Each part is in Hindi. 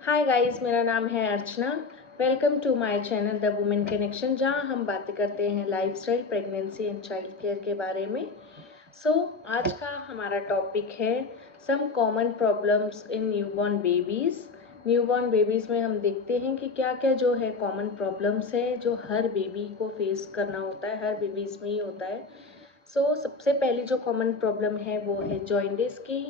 हाय गाइस, मेरा नाम है Archana. Welcome to my channel the women connection, जहां हम बातें करते हैं lifestyle, pregnancy and child care के बारे में। आज का हमारा टॉपिक है some common problems in newborn babies. Newborn babies में हम देखते हैं कि क्या क्या जो है कॉमन प्रॉब्लम्स है जो हर बेबी को फेस करना होता है, हर बेबीज़ में ही होता है। सबसे पहली जो कॉमन प्रॉब्लम है वो है जॉइंटिस की।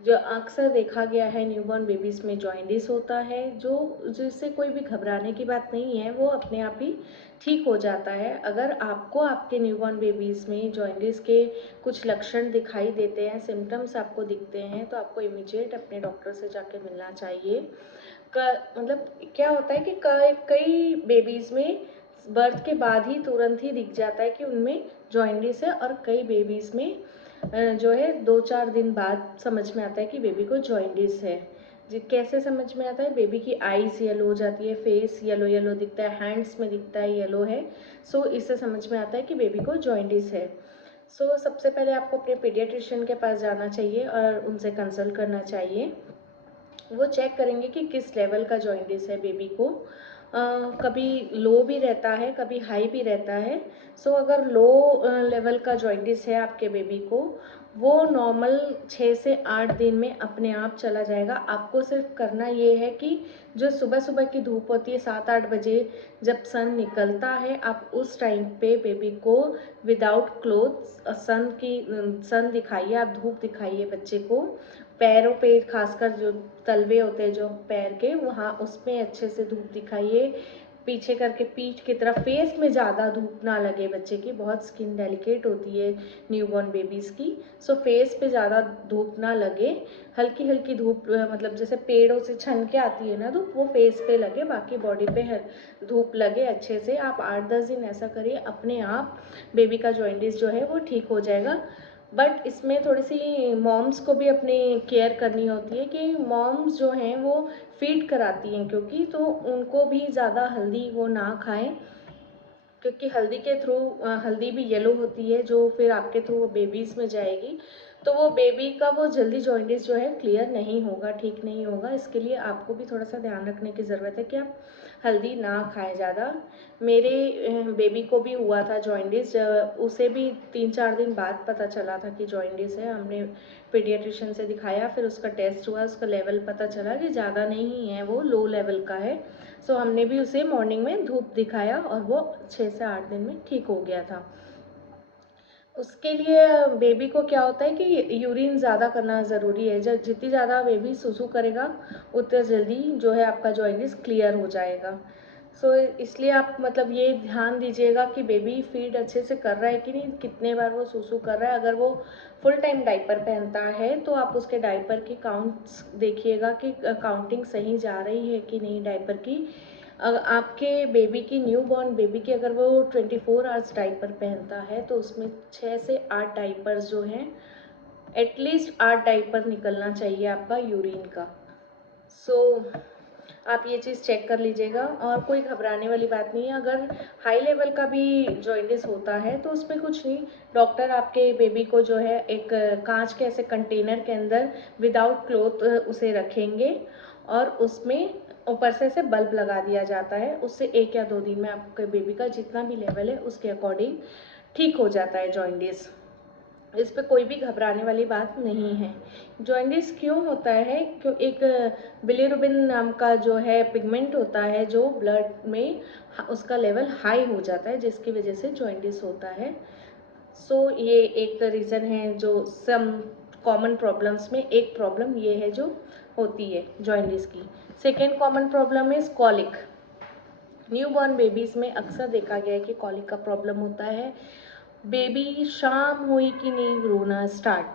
जो अक्सर देखा गया है न्यूबॉर्न बेबीज़ में जॉइंटिस होता है, जो जिससे कोई भी घबराने की बात नहीं है, वो अपने आप ही ठीक हो जाता है। अगर आपको आपके न्यूबॉर्न बेबीज़ में जॉइंटिस के कुछ लक्षण दिखाई देते हैं, सिम्टम्स आपको दिखते हैं, तो आपको इमीडिएट अपने डॉक्टर से जाके मिलना चाहिए। मतलब क्या होता है कि कई बेबीज़ में बर्थ के बाद ही तुरंत ही दिख जाता है कि उनमें जॉइंटिस है, और कई बेबीज़ में जो है 2-4 दिन बाद समझ में आता है कि बेबी को जॉइंटिस है। जी, कैसे समझ में आता है? बेबी की आईज येलो हो जाती है, फेस येलो येलो दिखता है, हैंड्स में दिखता है येलो है। इससे समझ में आता है कि बेबी को जॉइंटिस है। सबसे पहले आपको अपने पीडियाट्रिशियन के पास जाना चाहिए और उनसे कंसल्ट करना चाहिए। वो चेक करेंगे कि किस लेवल का जॉइंटिस है बेबी को। कभी लो भी रहता है, कभी हाई भी रहता है। अगर लो लेवल का जॉइंटिस है आपके बेबी को, वो नॉर्मल 6 से 8 दिन में अपने आप चला जाएगा। आपको सिर्फ करना ये है कि जो सुबह सुबह की धूप होती है 7-8 बजे, जब सन निकलता है, आप उस टाइम पे बेबी को विदाउट क्लोथ्स सन दिखाइए, आप धूप दिखाइए बच्चे को। पैरों पे खासकर जो तलवे होते हैं जो पैर के, वहाँ उसमें अच्छे से धूप दिखाइए। पीछे करके पीठ की तरफ, फेस में ज़्यादा धूप ना लगे बच्चे की, बहुत स्किन डेलिकेट होती है न्यूबॉर्न बेबीज़ की। फेस पे ज़्यादा धूप ना लगे, हल्की हल्की धूप, मतलब जैसे पेड़ों से छन के आती है ना धूप, वो फेस पे लगे, बाकी बॉडी पे धूप लगे अच्छे से। आप 8-10 दिन ऐसा करिए, अपने आप बेबी का जॉइंटिस जो है वो ठीक हो जाएगा। बट इसमें थोड़ी सी मॉम्स को भी अपनी केयर करनी होती है कि मॉम्स जो हैं वो फीड कराती हैं, क्योंकि तो उनको भी ज़्यादा हल्दी वो ना खाएं, क्योंकि हल्दी के थ्रू हल्दी भी येलो होती है, जो फिर आपके थ्रू वो बेबीज़ में जाएगी, तो वो बेबी का वो जल्दी जॉइंटिस जो है क्लियर नहीं होगा, ठीक नहीं होगा। इसके लिए आपको भी थोड़ा सा ध्यान रखने की ज़रूरत है कि आप हल्दी ना खाएं ज़्यादा। मेरे बेबी को भी हुआ था जॉइंटिस, उसे भी 3-4 दिन बाद पता चला था कि जॉइंटिस है। हमने पीडियाट्रिशियन से दिखाया, फिर उसका टेस्ट हुआ, उसका लेवल पता चला कि ज़्यादा नहीं है, वो लो लेवल का है। हमने भी उसे मॉर्निंग में धूप दिखाया और वो 6 से 8 दिन में ठीक हो गया था। उसके लिए बेबी को क्या होता है कि यूरिन ज़्यादा करना ज़रूरी है। जब जितनी ज़्यादा बेबी सुसु करेगा, उतना जल्दी जो है आपका जॉइंटिस क्लियर हो जाएगा। इसलिए आप मतलब ये ध्यान दीजिएगा कि बेबी फीड अच्छे से कर रहा है कि नहीं, कितने बार वो सुसु कर रहा है। अगर वो फुल टाइम डाइपर पहनता है, तो आप उसके डाइपर की काउंट्स देखिएगा कि काउंटिंग सही जा रही है कि नहीं डाइपर की। आपके बेबी की, न्यू बॉर्न बेबी की, अगर वो 24 आवर्स डाइपर पहनता है, तो उसमें 6 से 8 डाइपर्स जो हैं, एटलीस्ट 8 डाइपर निकलना चाहिए आपका यूरिन का। सो आप ये चीज़ चेक कर लीजिएगा, और कोई घबराने वाली बात नहीं है। अगर हाई लेवल का भी जॉइंटिस होता है तो उसमें कुछ नहीं, डॉक्टर आपके बेबी को जो है एक कांच के ऐसे कंटेनर के अंदर विदाउट क्लोथ उसे रखेंगे, और उसमें ऊपर से ऐसे बल्ब लगा दिया जाता है। उससे 1 या 2 दिन में आपके बेबी का जितना भी लेवल है उसके अकॉर्डिंग ठीक हो जाता है जॉइंटिस। इस पे कोई भी घबराने वाली बात नहीं है। जॉइंटिस क्यों होता है? क्यों एक बिलिरुबिन नाम का जो है पिगमेंट होता है जो ब्लड में, उसका लेवल हाई हो जाता है, जिसकी वजह से जॉइंटिस होता है। ये एक रीज़न है, जो सम कॉमन प्रॉब्लम्स में एक प्रॉब्लम ये है जो होती है जॉइंटिस की। Second common problem is colic. Newborn babies में अक्सर देखा गया है कि कॉलिक का प्रॉब्लम होता है। बेबी शाम हुई कि नहीं रोना स्टार्ट,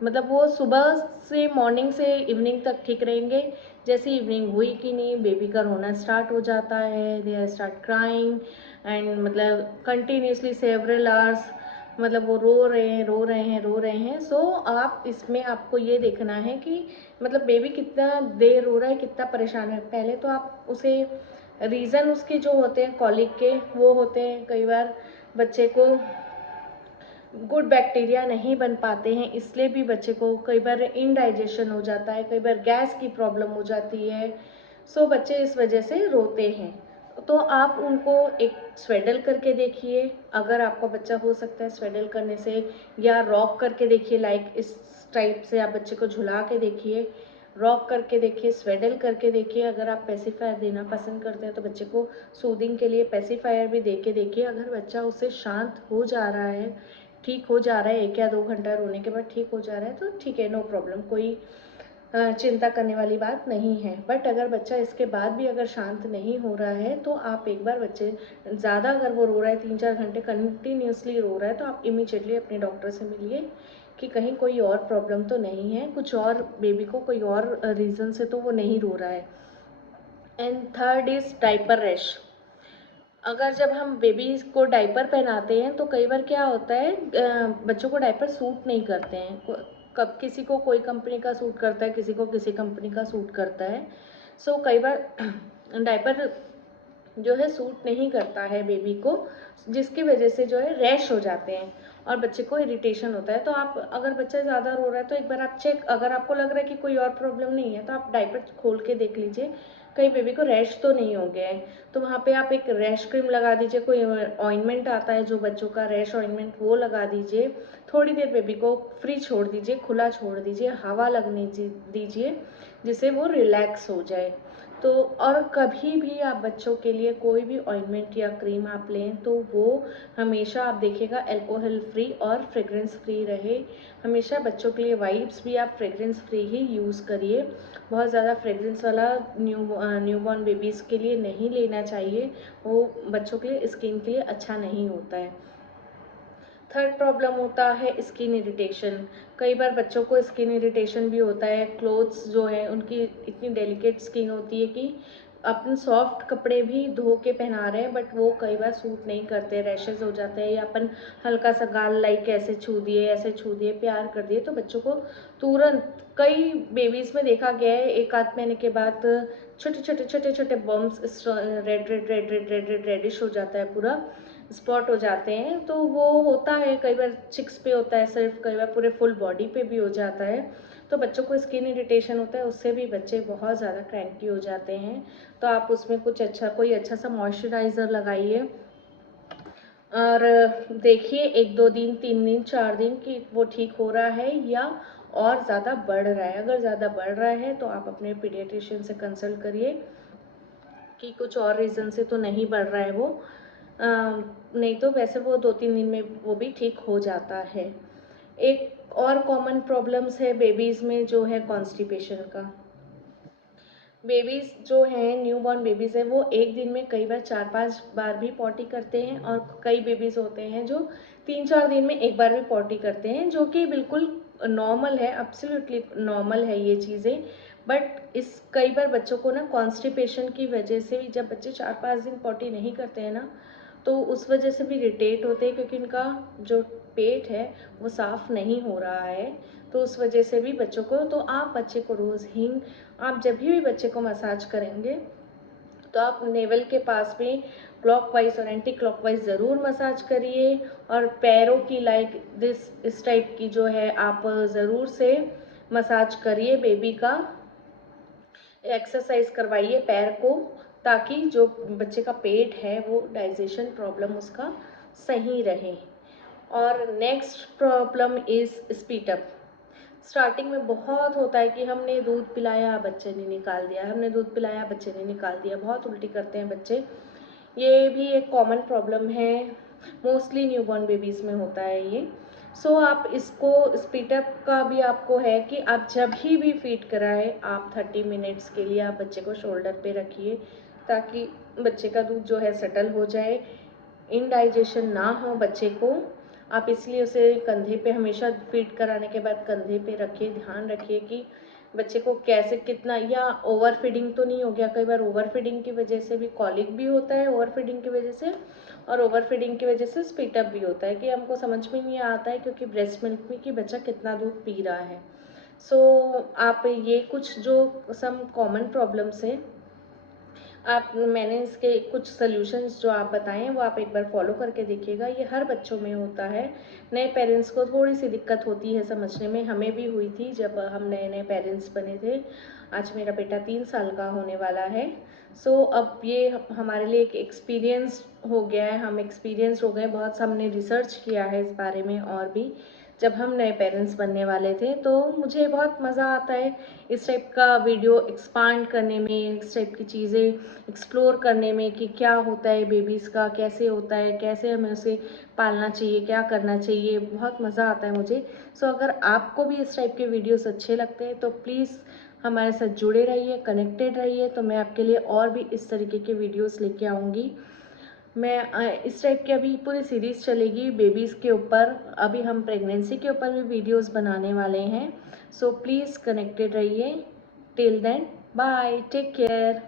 मतलब वो सुबह से, मॉर्निंग से इवनिंग तक ठीक रहेंगे, जैसे इवनिंग हुई कि नहीं बेबी का रोना स्टार्ट हो जाता है। They are start crying, and मतलब कंटिन्यूसली सेवरल आवर्स, मतलब वो रो रहे हैं रो रहे हैं रो रहे हैं। आप इसमें आपको ये देखना है कि मतलब बेबी कितना देर रो रहा है, कितना परेशान है। पहले तो आप उसे रीज़न उसके जो होते हैं कॉलिक के, वो होते हैं कई बार बच्चे को गुड बैक्टीरिया नहीं बन पाते हैं, इसलिए भी बच्चे को कई बार इनडाइजेशन हो जाता है, कई बार गैस की प्रॉब्लम हो जाती है। सो बच्चे इस वजह से रोते हैं। तो आप उनको एक स्वेडल करके देखिए, अगर आपका बच्चा हो सकता है स्वेडल करने से, या रॉक करके देखिए, लाइक इस टाइप से आप बच्चे को झुला के देखिए, रॉक करके देखिए, स्वेडल करके देखिए। अगर आप पेसिफायर देना पसंद करते हैं तो बच्चे को सूदिंग के लिए पेसिफायर भी दे के देखिए। अगर बच्चा उससे शांत हो जा रहा है, ठीक हो जा रहा है, 1 या 2 घंटा रोने के बाद ठीक हो जा रहा है, तो ठीक है, नो प्रॉब्लम, कोई चिंता करने वाली बात नहीं है। बट अगर बच्चा इसके बाद भी अगर शांत नहीं हो रहा है, तो आप एक बार बच्चे ज़्यादा अगर वो रो रहा है, 3-4 घंटे कंटिन्यूसली रो रहा है, तो आप इमीडिएटली अपने डॉक्टर से मिलिए कि कहीं कोई और प्रॉब्लम तो नहीं है, कुछ और बेबी को कोई और रीज़न से तो वो नहीं रो रहा है। And third is diaper rash. अगर जब हम बेबीज़ को डायपर पहनाते हैं तो कई बार क्या होता है, बच्चों को डायपर सूट नहीं करते हैं। कब किसी को कोई कंपनी का सूट करता है, किसी को किसी कंपनी का सूट करता है। सो कई बार डायपर जो है सूट नहीं करता है बेबी को, जिसकी वजह से जो है रैश हो जाते हैं और बच्चे को इरिटेशन होता है। तो आप अगर बच्चा ज़्यादा रो रहा है तो एक बार आप चेक, अगर आपको लग रहा है कि कोई और प्रॉब्लम नहीं है तो आप डायपर खोल के देख लीजिए कहीं बेबी को रैश तो नहीं हो गया है। तो वहाँ पे आप एक रैश क्रीम लगा दीजिए, कोई ऑइंटमेंट आता है जो बच्चों का रैश ऑइंटमेंट, वो लगा दीजिए। थोड़ी देर बेबी को फ्री छोड़ दीजिए, खुला छोड़ दीजिए, हवा लगने दीजिए, जिससे वो रिलैक्स हो जाए। तो और कभी भी आप बच्चों के लिए कोई भी ऑइंटमेंट या क्रीम आप लें तो वो हमेशा आप देखिएगा अल्कोहल फ्री और फ्रेग्रेंस फ्री रहे। हमेशा बच्चों के लिए वाइप्स भी आप फ्रेग्रेंस फ्री ही यूज़ करिए। बहुत ज़्यादा फ्रेग्रेंस वाला न्यूबॉर्न बेबीज़ के लिए नहीं लेना चाहिए, वो बच्चों के लिए स्किन के लिए अच्छा नहीं होता है। थर्ड प्रॉब्लम होता है स्किन इरिटेशन। कई बार बच्चों को स्किन इरिटेशन भी होता है। क्लोथ्स जो है उनकी इतनी डेलिकेट स्किन होती है कि अपन सॉफ्ट कपड़े भी धो के पहना रहे हैं बट वो कई बार सूट नहीं करते, रैशेज हो जाते हैं, या अपन हल्का सा गाल लाइक ऐसे छू दिए, ऐसे छू दिए, प्यार कर दिए तो बच्चों को तुरंत, कई बेबीज़ में देखा गया है, 1 आध महीने के बाद छोटे छोटे छोटे छोटे bumps, red red red red red red reddish हो जाता है, पूरा स्पॉट हो जाते हैं। तो वो होता है, कई बार चिक्स पे होता है सिर्फ, कई बार पूरे फुल बॉडी पे भी हो जाता है। तो बच्चों को स्किन इरिटेशन होता है, उससे भी बच्चे बहुत ज़्यादा क्रैंकी हो जाते हैं। तो आप उसमें कुछ अच्छा, कोई अच्छा सा मॉइस्चराइज़र लगाइए और देखिए 1-2 दिन, 3 दिन, 4 दिन कि वो ठीक हो रहा है या और ज़्यादा बढ़ रहा है। अगर ज़्यादा बढ़ रहा है तो आप अपने पीडियाट्रिशियन से कंसल्ट करिए कि कुछ और रीज़न से तो नहीं बढ़ रहा है वो। नहीं तो वैसे वो 2-3 दिन में वो भी ठीक हो जाता है। एक और कॉमन प्रॉब्लम्स है बेबीज़ में जो है कॉन्स्टिपेशन का। बेबीज़ जो हैं, न्यूबॉर्न बेबीज़ हैं, वो एक दिन में कई बार 4-5 बार भी पॉटी करते हैं और कई बेबीज़ होते हैं जो 3-4 दिन में 1 बार भी पॉटी करते हैं, जो कि बिल्कुल नॉर्मल है, एब्सोल्युटली नॉर्मल है ये चीज़ें। बट इस कई बार बच्चों को ना कॉन्स्टिपेशन की वजह से भी, जब बच्चे 4-5 दिन पॉटी नहीं करते हैं ना, तो उस वजह से भी इरिटेट होते हैं क्योंकि उनका जो पेट है वो साफ़ नहीं हो रहा है। तो उस वजह से भी बच्चों को, तो आप बच्चे को रोज़ हींग, आप जब भी बच्चे को मसाज करेंगे तो आप नेवल के पास में क्लॉकवाइज और एंटी क्लॉकवाइज ज़रूर मसाज करिए। और पैरों की लाइक दिस इस टाइप की जो है आप ज़रूर से मसाज करिए, बेबी का एक्सरसाइज करवाइए पैर को, ताकि जो बच्चे का पेट है वो डाइजेशन प्रॉब्लम उसका सही रहे। और next problem is speed up. Starting में बहुत होता है कि हमने दूध पिलाया बच्चे ने निकाल दिया, हमने दूध पिलाया बच्चे ने निकाल दिया, बहुत उल्टी करते हैं बच्चे। ये भी एक कॉमन प्रॉब्लम है, मोस्टली न्यूबॉर्न बेबीज़ में होता है ये। सो आप इसको स्पीड अप का भी आपको है कि आप जब भी फीड कराएं, आप 30 मिनट्स के लिए आप बच्चे को शोल्डर पे रखिए, ताकि बच्चे का दूध जो है सेटल हो जाए, इनडाइजेशन ना हो बच्चे को। आप इसलिए उसे कंधे पे हमेशा फीड कराने के बाद कंधे पे रखिए, ध्यान रखिए कि बच्चे को कैसे कितना, या ओवर फीडिंग तो नहीं हो गया। कई बार ओवर फीडिंग की वजह से भी कॉलिक भी होता है, ओवर फीडिंग की वजह से, और ओवर फीडिंग की वजह से स्पीड अप भी होता है कि हमको समझ में नहीं आता है क्योंकि ब्रेस्ट मिल्क में कि बच्चा कितना दूध पी रहा है। सो आप ये कुछ जो सम कॉमन प्रॉब्लम्स हैं मैंने इसके कुछ सॉल्यूशंस जो आप बताए हैं वो आप एक बार फॉलो करके देखिएगा। ये हर बच्चों में होता है। नए पेरेंट्स को थोड़ी सी दिक्कत होती है समझने में, हमें भी हुई थी जब हम नए नए पेरेंट्स बने थे। आज मेरा बेटा 3 साल का होने वाला है। अब ये हमारे लिए एक एक्सपीरियंस हो गया है, हम एक्सपीरियंस हो गए, बहुत हमने रिसर्च किया है इस बारे में। और भी जब हम नए पेरेंट्स बनने वाले थे तो मुझे बहुत मज़ा आता है इस टाइप का वीडियो एक्सपांड करने में, इस टाइप की चीज़ें एक्सप्लोर करने में कि क्या होता है बेबीज़ का, कैसे होता है, कैसे हमें उसे पालना चाहिए, क्या करना चाहिए, बहुत मज़ा आता है मुझे। अगर आपको भी इस टाइप के वीडियोस अच्छे लगते हैं तो प्लीज़ हमारे साथ जुड़े रहिए, कनेक्टेड रहिए, तो मैं आपके लिए और भी इस तरीके के वीडियोस लेके आऊँगी। इस टाइप की अभी पूरी सीरीज़ चलेगी बेबीज़ के ऊपर। अभी हम प्रेगनेंसी के ऊपर भी वीडियोस बनाने वाले हैं। प्लीज़ कनेक्टेड रहिए। Till then bye, take care.